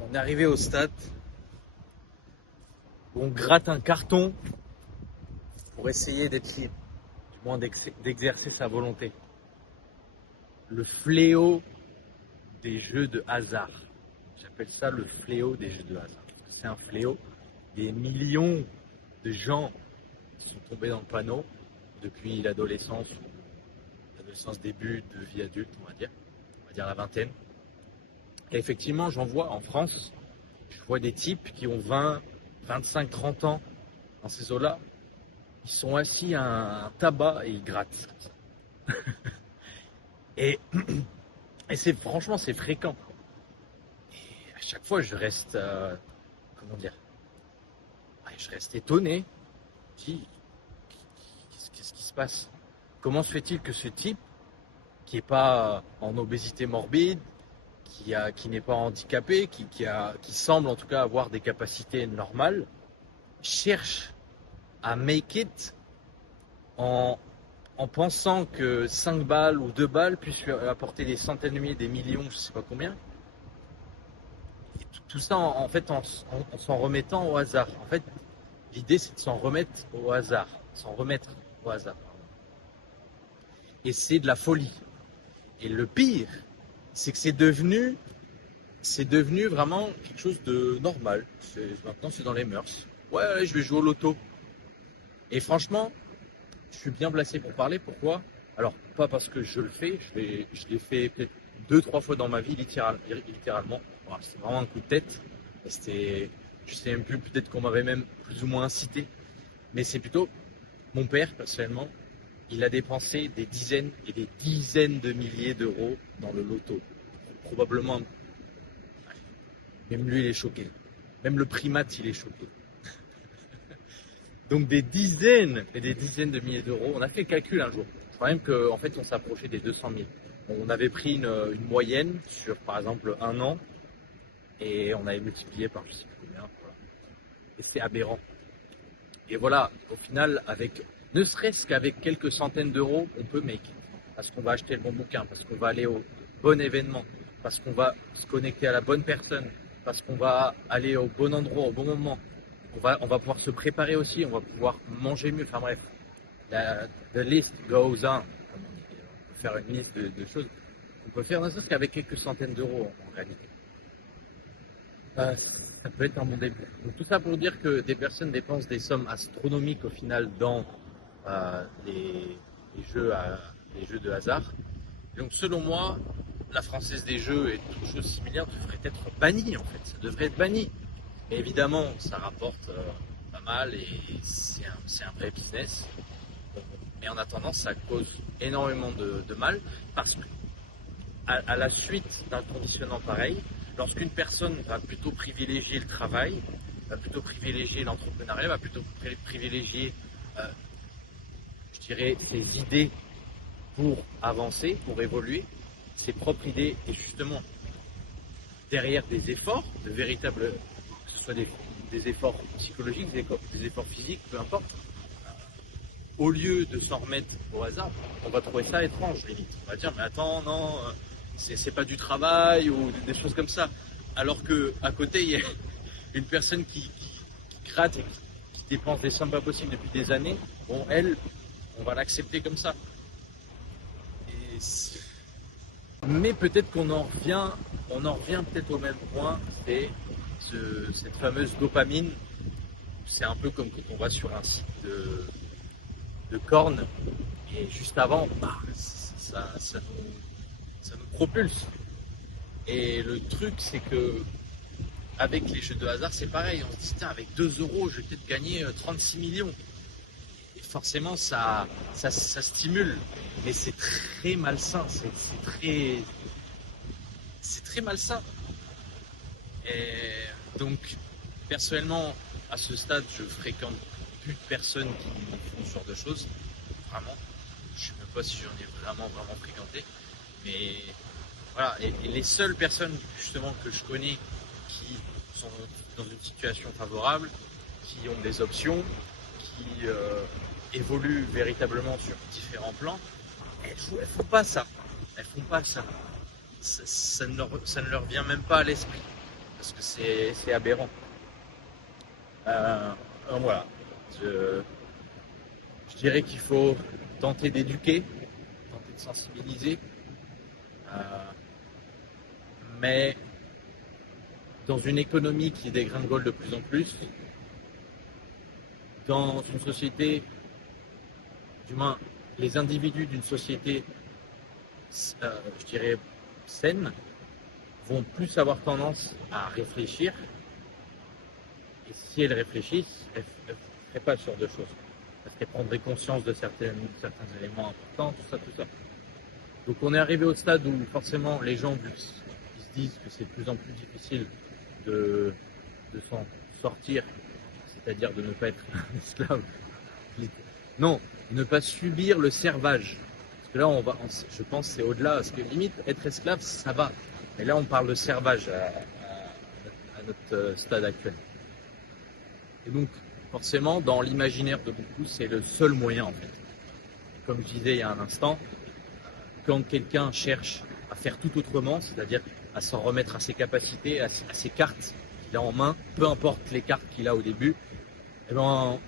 On est arrivé au stade où on gratte un carton pour essayer d'être libre, du moins d'exercer sa volonté. Le fléau des jeux de hasard. J'appelle ça le fléau des jeux de hasard. C'est un fléau. Des millions de gens sont tombés dans le panneau depuis l'adolescence, début de vie adulte, on va dire la vingtaine. Et effectivement, j'en vois en France, je vois des types qui ont 20, 25, 30 ans dans ces eaux-là. Ils sont assis à un tabac et ils grattent. Et, et franchement, c'est fréquent. Et à chaque fois, je reste, comment dire, je reste étonné. Je dis, qu'est-ce qui se passe? Comment se fait-il que ce type, qui n'est pas en obésité morbide, qui n'est pas handicapé, qui semble en tout cas avoir des capacités normales, cherche à make it en pensant que 5 balles ou 2 balles puissent lui apporter des centaines de milliers, des millions, je ne sais pas combien. Et tout ça, en fait, en s'en remettant au hasard. En fait, l'idée, c'est de s'en remettre au hasard. S'en remettre au hasard. Et c'est de la folie. Et le pire, c'est que c'est devenu vraiment quelque chose de normal. Maintenant, c'est dans les mœurs. Ouais, allez, je vais jouer au loto. Et franchement, je suis bien placé pour parler. Pourquoi? Alors, pas parce que je le fais. Je l'ai fait peut-être 2-3 fois dans ma vie, littéralement. Voilà, c'était vraiment un coup de tête. Je sais même plus, peut-être qu'on m'avait même plus ou moins incité. Mais c'est plutôt mon père, personnellement. Il a dépensé des dizaines et des dizaines de milliers d'euros dans le loto. Probablement, même lui, il est choqué. Même le primate, il est choqué. Donc des dizaines et des dizaines de milliers d'euros. On a fait le calcul un jour. Je crois même qu'en fait, on s'approchait des 200 000. On avait pris une moyenne sur, par exemple, un an. Et on avait multiplié par je sais plus combien. Voilà. Et c'était aberrant. Et voilà, au final, ne serait-ce qu'avec quelques centaines d'euros, on peut make it. Parce qu'on va acheter le bon bouquin, parce qu'on va aller au bon événement, parce qu'on va se connecter à la bonne personne, parce qu'on va aller au bon endroit, au bon moment. On va pouvoir se préparer aussi, on va pouvoir manger mieux. Enfin bref, the list goes on. On peut faire une liste de choses qu'on peut faire, ne serait-ce qu'avec quelques centaines d'euros en réalité. Ça peut être un bon début. Donc, tout ça pour dire que des personnes dépensent des sommes astronomiques au final dans les jeux de hasard. Et donc selon moi, la Française des Jeux et toutes choses similaires devraient être bannies en fait. Ça devrait être banni. Mais évidemment, ça rapporte pas mal et c'est un vrai business. Mais en attendant, ça cause énormément de mal parce que à la suite d'un conditionnement pareil, lorsqu'une personne va plutôt privilégier le travail, va plutôt privilégier l'entrepreneuriat, va plutôt privilégier, je dirais, ses idées pour avancer, pour évoluer, ses propres idées et justement derrière des efforts, de véritables, que ce soit des efforts psychologiques, des efforts physiques, peu importe, au lieu de s'en remettre au hasard, on va trouver ça étrange limite. On va dire mais attends, non, c'est pas du travail ou des choses comme ça. Alors que à côté il y a une personne qui gratte et qui dépense des sommes pas possibles depuis des années. Bon, elle, on va l'accepter comme ça. Mais peut-être on en revient peut-être au même point, c'est cette fameuse dopamine. C'est un peu comme quand on va sur un site de cornes et juste avant, ça nous propulse. Et le truc, c'est que avec les jeux de hasard, c'est pareil. On se dit, avec 2 euros, je vais peut-être gagner 36 millions. Et forcément, ça stimule. Mais c'est très malsain. C'est très malsain. Et donc, personnellement, à ce stade, je fréquente plus de personnes qui font ce genre de choses. Vraiment. Je ne sais même pas si j'en ai vraiment fréquenté. Mais voilà. Et les seules personnes, justement, que je connais qui sont dans une situation favorable, qui ont des options, qui évoluent véritablement sur différents plans, elles font pas ça. Elles font pas ça. Ça ne leur vient même pas à l'esprit. parce que c'est aberrant. Donc voilà, je, je dirais qu'il faut tenter d'éduquer, tenter de sensibiliser, euh, mais dans une économie qui dégringole de plus en plus, dans une société, du moins les individus d'une société, je dirais, saine, vont plus avoir tendance à réfléchir. Et si elles réfléchissent, elles ne feraient pas ce genre de choses. Parce qu'elles prendraient conscience de certains éléments importants, tout ça, tout ça. Donc on est arrivé au stade où forcément les gens, ils se disent que c'est de plus en plus difficile de s'en sortir, c'est-à-dire de ne pas être un esclave. Non, ne pas subir le servage. Parce que là, je pense que c'est au-delà. Parce que limite, être esclave, ça va. Mais là, on parle de servage à notre stade actuel. Et donc, forcément, dans l'imaginaire de beaucoup, c'est le seul moyen, en fait. Comme je disais il y a un instant, quand quelqu'un cherche à faire tout autrement, c'est-à-dire à s'en remettre à ses capacités, à ses cartes qu'il a en main, peu importe les cartes qu'il a au début, eh ben,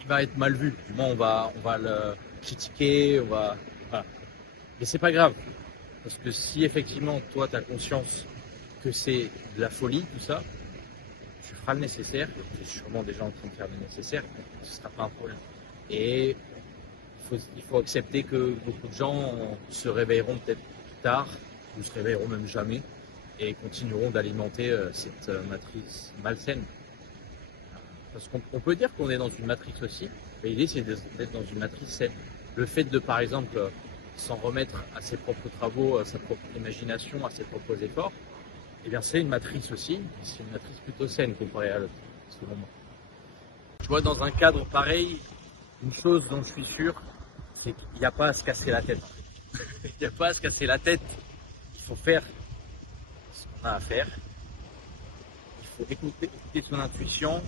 il va être mal vu. Du moins, on va le critiquer, voilà. Mais c'est pas grave. Parce que si effectivement, toi, tu as conscience que c'est de la folie, tout ça, tu feras le nécessaire. Il y a sûrement des gens en train de faire le nécessaire, ce ne sera pas un problème. Et il faut accepter que beaucoup de gens se réveilleront peut-être plus tard, ou se réveilleront même jamais, et continueront d'alimenter cette matrice malsaine. Parce qu'on peut dire qu'on est dans une matrice aussi, mais l'idée c'est d'être dans une matrice saine. Le fait de, par exemple, s'en remettre à ses propres travaux, à sa propre imagination, à ses propres efforts, eh bien c'est une matrice aussi, c'est une matrice plutôt saine comparée à l'autre, selon moi. Tu vois, dans un cadre pareil, une chose dont je suis sûr, c'est qu'il n'y a pas à se casser la tête. Il n'y a pas à se casser la tête. Il faut faire ce qu'on a à faire. Il faut écouter son intuition,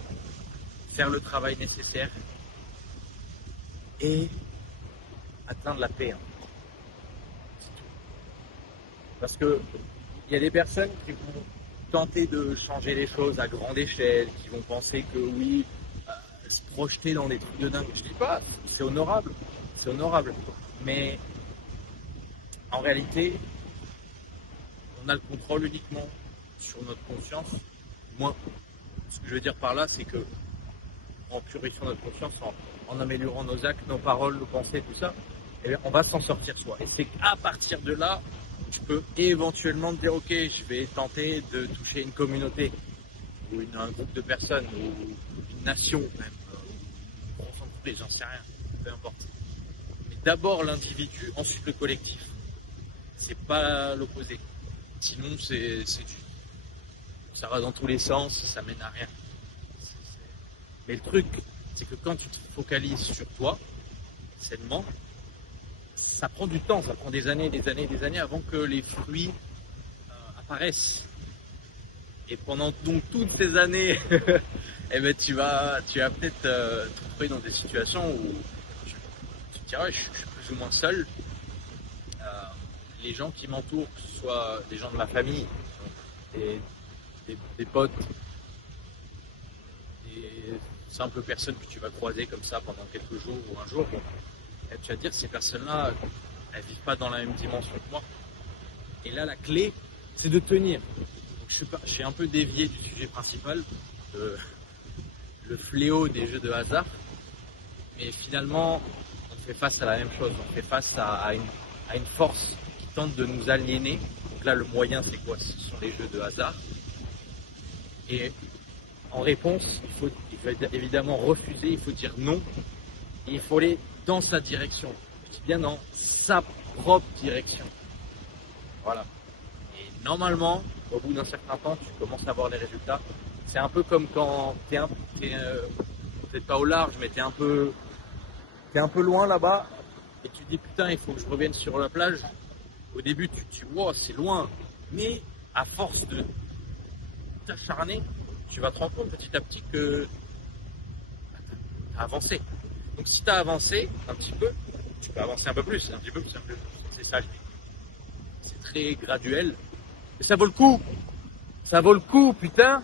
faire le travail nécessaire et atteindre la paix. Parce que il y a des personnes qui vont tenter de changer les choses à grande échelle, qui vont penser que oui, se projeter dans des trucs de dingue. Je dis pas, c'est honorable, mais en réalité, on a le contrôle uniquement sur notre conscience. Moi, ce que je veux dire par là, c'est que en purifiant notre conscience, en améliorant nos actes, nos paroles, nos pensées, tout ça, eh on va s'en sortir soi. Et c'est qu'à partir de là, tu peux éventuellement te dire ok, je vais tenter de toucher une communauté ou un groupe de personnes ou une nation même, on s'en fout, j'en sais rien, peu importe. Mais d'abord l'individu, ensuite le collectif. C'est pas l'opposé. Sinon ça va dans tous les sens, ça mène à rien. Mais le truc, c'est que quand tu te focalises sur toi, sainement, ça prend du temps, ça prend des années avant que les fruits apparaissent. Et pendant donc toutes ces années, eh ben, tu vas peut-être te trouver dans des situations où tu te diras, je suis plus ou moins seul. Les gens qui m'entourent, que ce soit des gens de ma famille, des potes, des simples personnes que tu vas croiser comme ça pendant quelques jours ou un jour, bon, tu vas te dire que ces personnes-là, elles vivent pas dans la même dimension que moi. Et là, la clé, c'est de tenir. Donc, je suis un peu dévié du sujet principal, le fléau des jeux de hasard. Mais finalement, on fait face à la même chose. On fait face à une force qui tente de nous aliéner. Donc là, le moyen, c'est quoi? Ce sont les jeux de hasard. Et en réponse, il faut évidemment refuser, il faut dire non. Et il faut aller dans sa direction. Je dis bien dans sa propre direction. Voilà. Et normalement, au bout d'un certain temps, tu commences à voir les résultats. C'est un peu comme quand peut-être pas au large, mais t'es un peu loin là-bas, et tu te dis putain, il faut que je revienne sur la plage. Au début, tu vois, c'est loin, mais à force de t'acharner, tu vas te rendre compte petit à petit que tu as avancé. Donc si tu as avancé un petit peu, tu peux avancer un peu plus, un petit peu plus, c'est ça. C'est très graduel, mais ça vaut le coup. Ça vaut le coup, putain.